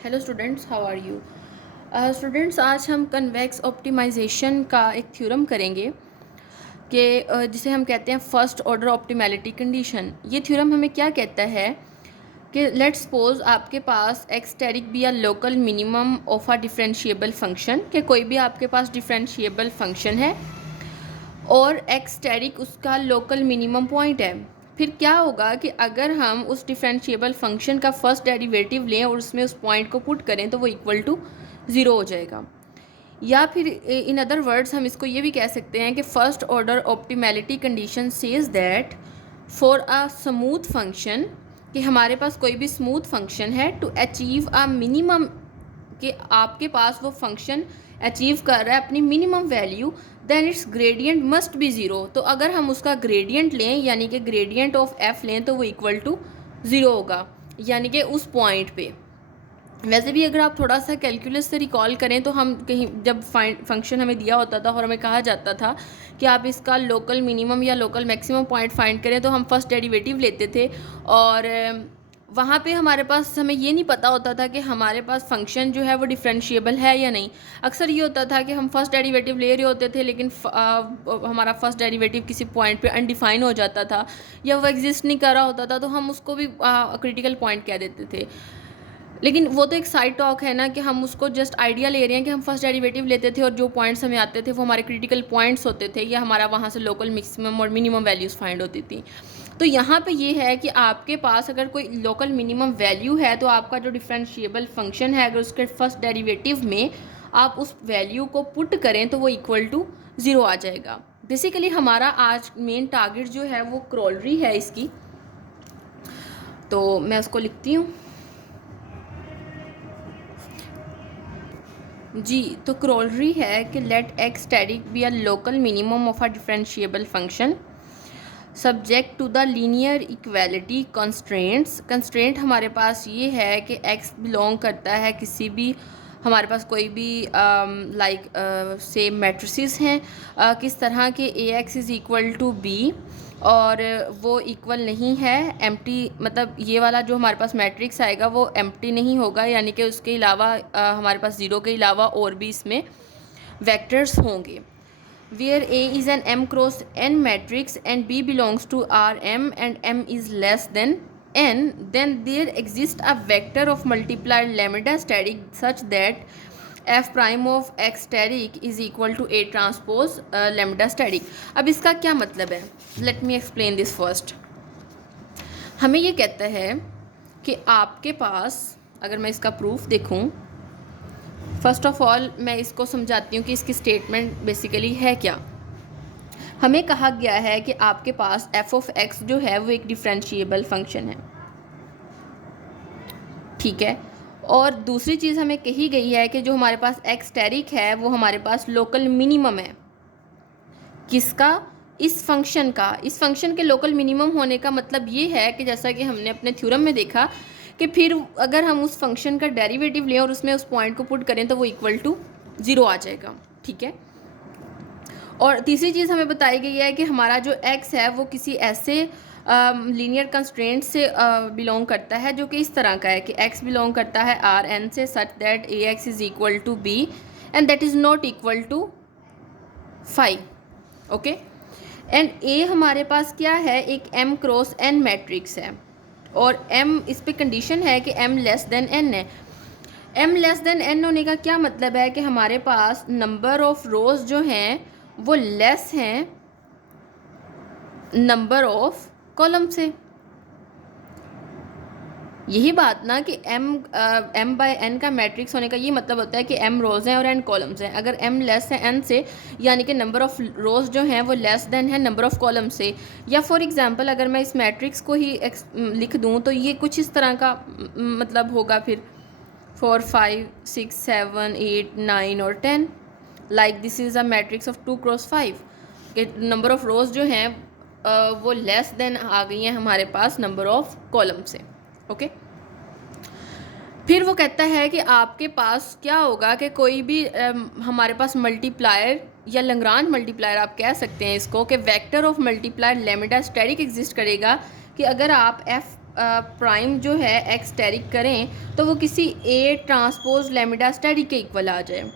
Hello students, how are you. Students, आज हम convex optimisation का एक थ्योरम करेंगे कि जिसे हम कहते हैं फर्स्ट ऑर्डर ऑप्टिमैलिटी कंडीशन। ये थ्योरम हमें क्या कहता है कि लेट्स सपोज आपके पास एक्सटेरिक बी या local minimum of a differentiable function, कि कोई भी आपके पास डिफरेंशिएबल फंक्शन है और एक्सटेरिक उसका लोकल मिनिमम पॉइंट है। फिर क्या होगा कि अगर हम उस डिफरेंशिएबल फंक्शन का फर्स्ट डेरिवेटिव लें और उसमें उस पॉइंट को पुट करें तो वो इक्वल टू ज़ीरो हो जाएगा। या फिर इन अदर वर्ड्स हम इसको ये भी कह सकते हैं कि first order optimality condition says that for a smooth function, कि हमारे पास कोई भी स्मूथ फंक्शन है टू अचीव अ मिनिमम, कि आपके पास वो फंक्शन अचीव कर रहा है अपनी minimum value, then its gradient must be zero. तो अगर हम उसका ग्रेडियंट लें यानी कि ग्रेडियंट ऑफ एफ लें तो वो इक्वल टू ज़ीरो होगा, यानी कि उस पॉइंट पे। वैसे भी अगर आप थोड़ा सा कैलकुलस से रिकॉल करें तो हम कहीं जब फंक्शन हमें दिया होता था और हमें कहा जाता था कि आप इसका लोकल मिनिमम या लोकल मैक्सिमम पॉइंट फाइंड करें, तो हम फर्स्ट डेरिवेटिव लेते थे और वहाँ पे हमारे पास हमें ये नहीं पता होता था कि हमारे पास फंक्शन जो है वो डिफरेंशिएबल है या नहीं। अक्सर ये होता था कि हम फर्स्ट डेरिवेटिव ले रहे होते थे लेकिन हमारा फर्स्ट डेरिवेटिव किसी पॉइंट पे अनडिफाइन हो जाता था या वो एग्जिस्ट नहीं कर रहा होता था, तो हम उसको भी क्रिटिकल पॉइंट कह देते थे। लेकिन वो तो एक साइड टॉक है ना, कि हम उसको जस्ट आइडिया ले रहे हैं कि हम फर्स्ट डेरिवेटिव लेते थे और जो पॉइंट्स हमें आते थे वो हमारे क्रिटिकल पॉइंट्स होते थे या हमारा वहाँ से लोकल मैक्सिमम और मिनिमम वैल्यूज़ फाइंड होती थी। तो यहाँ पे ये है कि आपके पास अगर कोई लोकल मिनिमम वैल्यू है तो आपका जो डिफरेंशिएबल फंक्शन है अगर उसके फर्स्ट डेरिवेटिव में आप उस वैल्यू को पुट करें तो वो इक्वल टू ज़ीरो आ जाएगा। बेसिकली हमारा आज मेन टारगेट जो है वो क्रॉलरी है इसकी, तो मैं उसको लिखती हूँ जी। तो क्रॉलरी है कि let x static be a local minimum of a differentiable function subject to the linear equality constraints. Constraint हमारे पास ये है कि एक्स बिलोंग करता है किसी भी, हमारे पास कोई भी लाइक से मैट्रिसेस हैं किस तरह के A X is equal to B और वो इक्वल नहीं है एम्प्टी, मतलब ये वाला जो हमारे पास मैट्रिक्स आएगा वो एम्प्टी नहीं होगा, यानी कि उसके अलावा हमारे पास ज़ीरो के अलावा और भी इसमें वेक्टर्स होंगे। Where A is an M cross N matrix and B belongs to Rm and M is less than N, then there exists a vector of multiplied lambda static such that f prime of x static is equal to A transpose lambda static। अब इसका क्या मतलब है, let me explain this first। हमें ये कहता है कि आपके पास, अगर मैं इसका प्रूफ देखूं, फर्स्ट ऑफ ऑल मैं इसको समझाती हूँ कि इसकी स्टेटमेंट बेसिकली है क्या। हमें कहा गया है कि आपके पास एफ ऑफ एक्स जो है वो एक डिफरेंशिएबल फंक्शन है, ठीक है। और दूसरी चीज़ हमें कही गई है कि जो हमारे पास एक्स स्टेरिक है वो हमारे पास लोकल मिनिमम है। किसका? इस फंक्शन का। इस फंक्शन के लोकल मिनिमम होने का मतलब ये है कि जैसा कि हमने अपने थ्योरम में देखा कि फिर अगर हम उस फंक्शन का डेरिवेटिव लें और उसमें उस पॉइंट को पुट करें तो वो इक्वल टू ज़ीरो आ जाएगा, ठीक है। और तीसरी चीज़ हमें बताई गई है कि हमारा जो x है वो किसी ऐसे लीनियर कंस्ट्रेंट से बिलोंग करता है जो कि इस तरह का है कि x बिलोंग करता है Rn से such that ax is equal to b and that is not equal to 5, okay. And a हमारे पास क्या है, एक m क्रॉस n मैट्रिक्स है और m इस पे कंडीशन है कि m लेस देन n है। m लेस देन n होने का क्या मतलब है कि हमारे पास नंबर ऑफ रोज जो हैं वो लेस हैं नंबर ऑफ कॉलम से। यही बात ना कि m बाय n का मैट्रिक्स होने का ये मतलब होता है कि m रोज हैं और n कॉलम्स हैं। अगर m लेस है n से यानी कि नंबर ऑफ रोज जो हैं वो लेस देन है नंबर ऑफ कॉलम से। या फॉर एग्जांपल अगर मैं इस मैट्रिक्स को ही लिख दूँ तो ये कुछ इस तरह का मतलब होगा फिर 4 5 6 7 8 9 और 10, like this is a matrix of 2 cross 5 के नंबर ऑफ रोज जो हैं वो लेस देन आ गई हैं हमारे पास नंबर ऑफ कॉलम से, ओके। फिर वो कहता है कि आपके पास क्या होगा कि कोई भी हमारे पास मल्टीप्लायर या लैग्रांज मल्टीप्लायर आप कह सकते हैं इसको, कि vector of multiplier lambda static exist करेगा कि अगर आप एफ प्राइम जो है एक्स स्टेरिक करें तो वो किसी ए ट्रांसपोज लैम्डा स्टेरिक के इक्वल आ जाए।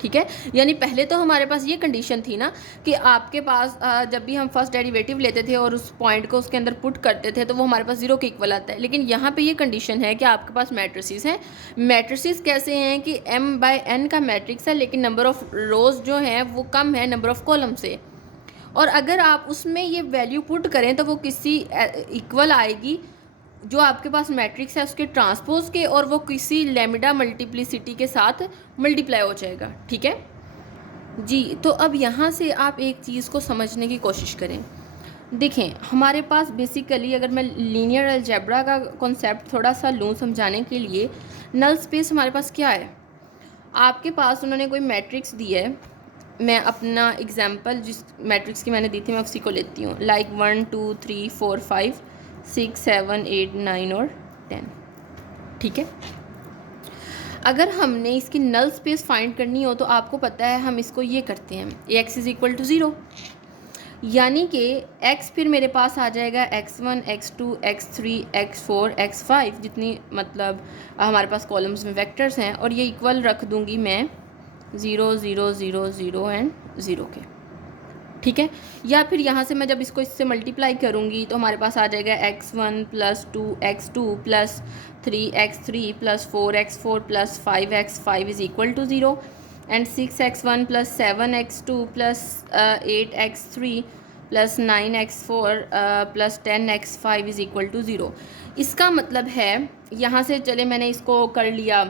ठीक है, यानी पहले तो हमारे पास ये कंडीशन थी ना कि आपके पास जब भी हम फर्स्ट डेरिवेटिव लेते थे और उस पॉइंट को उसके अंदर पुट करते थे तो वो हमारे पास ज़ीरो के इक्वल आता है। लेकिन यहाँ पे ये कंडीशन है कि आपके पास मैट्रिसेस हैं। मैट्रिसेस कैसे हैं कि m/n का मैट्रिक्स है, लेकिन नंबर ऑफ़ रोज़ जो हैं वो कम है नंबर ऑफ़ कॉलम से, और अगर आप उसमें ये वैल्यू पुट करें तो वो किसी इक्वल आएगी जो आपके पास मैट्रिक्स है उसके ट्रांसपोज के, और वो किसी लैम्डा मल्टीप्लिसिटी के साथ मल्टीप्लाई हो जाएगा। ठीक है जी। तो अब यहाँ से आप एक चीज़ को समझने की कोशिश करें। देखें, हमारे पास बेसिकली अगर मैं लीनियर अलजेब्रा का कॉन्सेप्ट थोड़ा सा लूँ समझाने के लिए, नल स्पेस हमारे पास क्या है। आपके पास उन्होंने कोई मैट्रिक्स दी है, मैं अपना एग्जांपल जिस मैट्रिक्स की मैंने दी थी मैं उसी को लेती हूँ, लाइक 1 2 3 4 5 6 7 8 9 और 10। ठीक है, अगर हमने इसकी नल स्पेस फाइंड करनी हो तो आपको पता है हम इसको ये करते हैं, x इज़ इक्वल टू 0, यानी कि x फिर मेरे पास आ जाएगा x1 x2 x3 x4 x5, जितनी मतलब हमारे पास कॉलम्स में वेक्टर्स हैं, और ये इक्वल रख दूंगी मैं 0 0 0 0 एंड 0 के। ठीक है, या फिर यहाँ से मैं जब इसको इससे मल्टीप्लाई करूँगी तो हमारे पास आ जाएगा x1 + 2x2 + 3x3 + 4x4 + 5x5 is equal to 0 and 6x1 + 7x2 + 8x3 + 9x4 + 10x5 is equal to 0। इसका मतलब है यहाँ से चले मैंने इसको कर लिया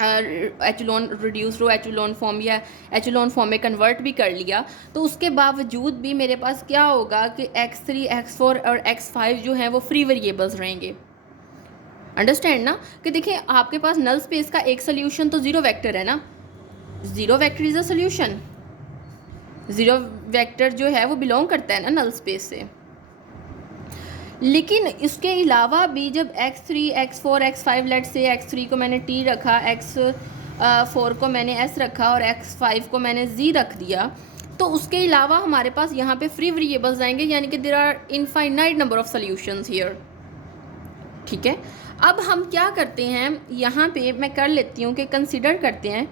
एचेलॉन रिड्यूस रो एचेलॉन फॉर्म या एचेलॉन फॉर्म में कन्वर्ट भी कर लिया, तो उसके बावजूद भी मेरे पास क्या होगा कि x3 x4 और x5 जो हैं वो फ्री वेरिएबल्स रहेंगे। अंडरस्टैंड ना, कि देखिए आपके पास नल स्पेस का एक सोल्यूशन तो ज़ीरो वेक्टर है ना, zero vector is a solution. Zero vector जो है वो बिलोंग करता है ना नल स्पेस से। लेकिन इसके अलावा भी जब x3 x4 x5 लेट से x3 को मैंने t रखा, x4 को मैंने s रखा और x5 को मैंने z रख दिया, तो उसके अलावा हमारे पास यहाँ पे फ्री वेरिएबल्स आएंगे, यानी कि there are infinite number of solutions here. ठीक है, अब हम क्या करते हैं, यहाँ पे मैं कर लेती हूँ कि कंसिडर करते हैं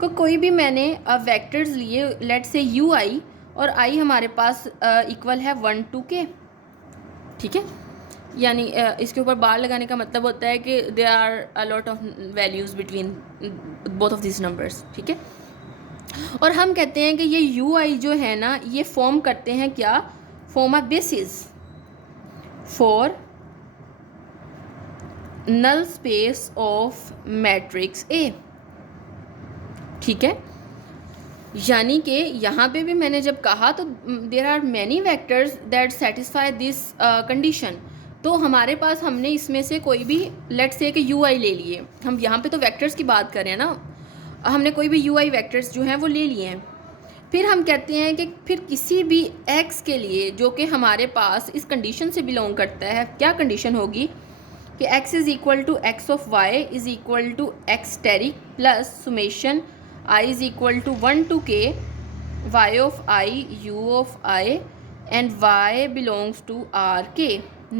कि कोई भी मैंने वेक्टर्स लिए, लेट से ui और i हमारे पास इक्वल है 1 2 के। ठीक है, यानी इसके ऊपर बार लगाने का मतलब होता है कि there are a lot of values between both of this numbers. ठीक है, और हम कहते हैं कि ये यू आई जो है ना ये फॉर्म करते हैं क्या, form a basis for null space of matrix A. ठीक है, यानी कि यहाँ पे भी मैंने जब कहा तो there are many vectors that satisfy this condition, तो हमारे पास हमने इसमें से कोई भी लेट्स से कि यू आई ले लिए, हम यहाँ पे तो वेक्टर्स की बात कर रहे हैं ना, हमने कोई भी यू आई वेक्टर्स जो हैं वो ले लिए हैं। फिर हम कहते हैं कि फिर किसी भी x के लिए जो कि हमारे पास इस कंडीशन से बिलोंग करता है, क्या कंडीशन होगी कि x is equal to x of y is equal to x asterisk plus summation I is equal to 1 to k y of I u of I and y belongs to R k.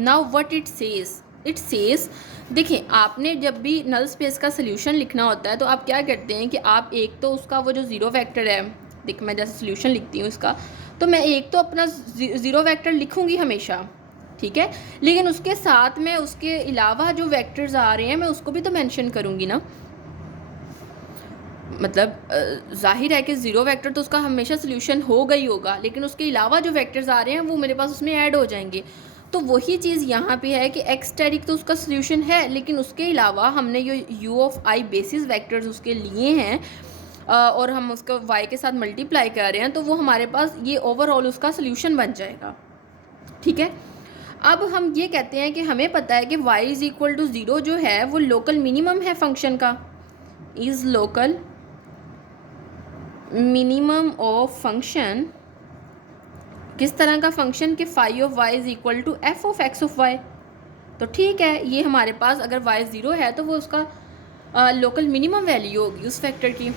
Now what it says? It says, देखिए आपने जब भी null space का solution लिखना होता है तो आप क्या करते हैं कि आप एक तो उसका वो जो ज़ीरो वेक्टर है, देख मैं जैसे सोल्यूशन लिखती हूँ इसका, तो मैं एक तो अपना ज़ीरो वेक्टर लिखूँगी हमेशा। ठीक है, लेकिन उसके साथ में उसके अलावा जो वेक्टर्स आ रहे हैं मैं उसको भी तो मेंशन करूँगी ना। मतलब जाहिर है कि ज़ीरो वेक्टर तो उसका हमेशा सोल्यूशन होगा ही होगा, लेकिन उसके अलावा जो वेक्टर्स आ रहे हैं वो मेरे पास उसमें ऐड हो जाएंगे। तो वही चीज़ यहाँ पे है कि एक्स स्टेरिक तो उसका सोल्यूशन है, लेकिन उसके अलावा हमने ये you of I basis vectors उसके लिए हैं और हम उसको वाई के साथ मल्टीप्लाई कर रहे हैं, तो वो हमारे पास ये ओवरऑल उसका सोल्यूशन बन जाएगा। ठीक है, अब हम ये कहते हैं कि हमें पता है कि y इज़ इक्वल टू 0 जो है वो लोकल मिनिमम है फंक्शन का, is local minimum of function. किस तरह का फंक्शन कि phi of y is equal to f of x of y. तो ठीक है, ये हमारे पास अगर वाई 0 है तो वो उसका लोकल मिनिमम वैल्यू होगी उस फैक्टर की।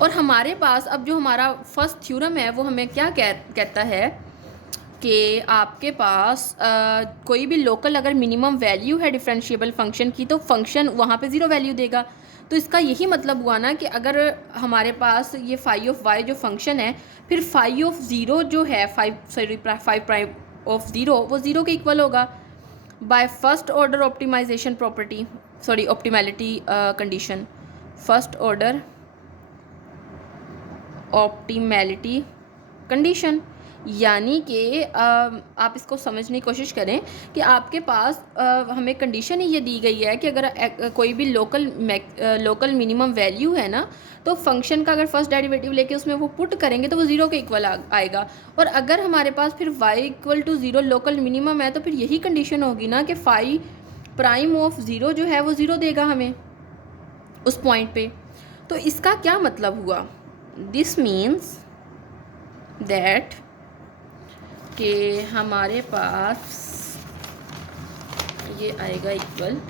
और हमारे पास अब जो हमारा फर्स्ट थ्योरम है वो हमें क्या कहता है कि आपके पास कोई भी लोकल अगर मिनिमम वैल्यू है डिफरेंशिएबल फंक्शन की तो फंक्शन वहाँ पे ज़ीरो वैल्यू देगा। तो इसका यही मतलब हुआ ना कि अगर हमारे पास ये फाई ऑफ वाई जो फंक्शन है, फिर फाई ऑफ ज़ीरो जो है फाइव प्राइम ऑफ ज़ीरो वो ज़ीरो के इक्वल होगा by first order optimization property, sorry optimality condition, first order optimality condition. यानी कि आप इसको समझने की कोशिश करें कि आपके पास हमें कंडीशन ही ये दी गई है कि अगर कोई भी लोकल मिनिमम वैल्यू है ना, तो फंक्शन का अगर फर्स्ट डेरिवेटिव लेके उसमें वो पुट करेंगे तो वो ज़ीरो के इक्वल आएगा। और अगर हमारे पास फिर y equal to zero local minimum है तो फिर यही कंडीशन होगी ना कि फाई प्राइम ऑफ ज़ीरो जो है वो ज़ीरो देगा हमें उस पॉइंट पे। तो इसका क्या मतलब हुआ? दिस मीन्स दैट कि हमारे पास ये आएगा इक्वल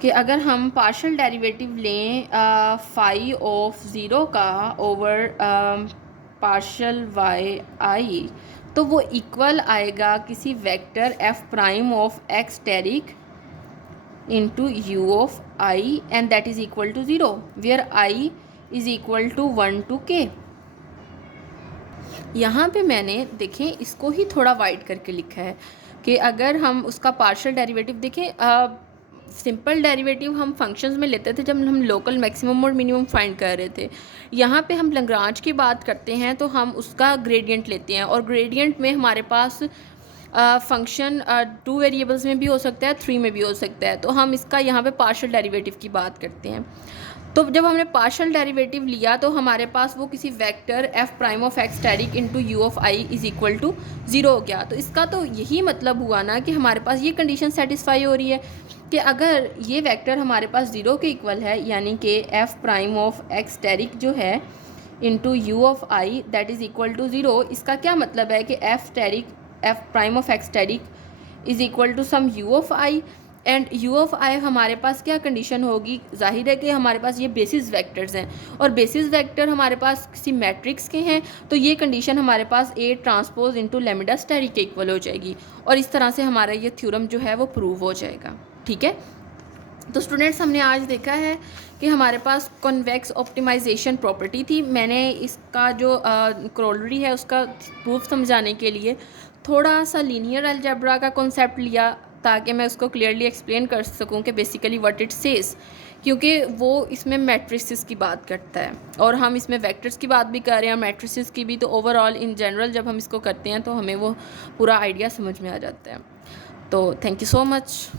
कि अगर हम पार्शियल डेरिवेटिव लें फाई ऑफ ज़ीरो का ओवर पार्शियल वाई आई, तो वो इक्वल आएगा किसी vector F prime of X asterisk into U of I and that is equal to zero where I is equal to 1 to k। यहाँ पे मैंने देखें इसको ही थोड़ा वाइड करके लिखा है कि अगर हम उसका पार्शियल डेरिवेटिव देखें, सिंपल डेरिवेटिव हम फंक्शंस में लेते थे जब हम लोकल मैक्सिमम और मिनिमम फाइंड कर रहे थे। यहाँ पे हम लैग्रांज की बात करते हैं तो हम उसका ग्रेडियंट लेते हैं, और ग्रेडियंट में हमारे पास फंक्शन 2 वेरिएबल्स में भी हो सकता है, 3 में भी हो सकता है। तो हम इसका यहाँ पे पार्शियल डेरिवेटिव की बात करते हैं। तो जब हमने पार्शियल डेरिवेटिव लिया तो हमारे पास वो किसी vector F prime of X asterisk into U of I is equal to zero हो गया। तो इसका तो यही मतलब हुआ ना कि हमारे पास ये कंडीशन सेटिस्फाई हो रही है कि अगर ये वेक्टर हमारे पास ज़ीरो के इक्वल है, यानी कि F prime of X asterisk जो है into U of I that is equal to zero. इसका क्या मतलब है कि F prime of X asterisk is equal to sum U of I, and U of I हमारे पास क्या कंडीशन होगी? जाहिर है कि हमारे पास ये बेसिस वेक्टर्स हैं, और बेसिस वेक्टर हमारे पास किसी मैट्रिक्स के हैं, तो ये कंडीशन हमारे पास ए ट्रांसपोज इंटू लेमिडा स्टेरिक के इक्वल हो जाएगी, और इस तरह से हमारा ये थ्योरम जो है वो प्रूव हो जाएगा। ठीक है, तो स्टूडेंट्स हमने आज देखा है कि हमारे पास कॉन्वेक्स ऑप्टिमाइजेशन प्रॉपर्टी थी। मैंने इसका जो क्रोलरी है उसका प्रूफ समझाने के लिए थोड़ा सा लीनियर अलजेब्रा का कॉन्सेप्ट लिया ताकि मैं उसको क्लियरली एक्सप्लेन कर सकूं कि बेसिकली व्हाट इट सेज, क्योंकि वो इसमें मैट्रिसेस की बात करता है और हम इसमें वेक्टर्स की बात भी कर रहे हैं, मैट्रिसेस की भी। तो ओवरऑल इन जनरल जब हम इसको करते हैं तो हमें वो पूरा आइडिया समझ में आ जाता है। तो थैंक यू सो मच।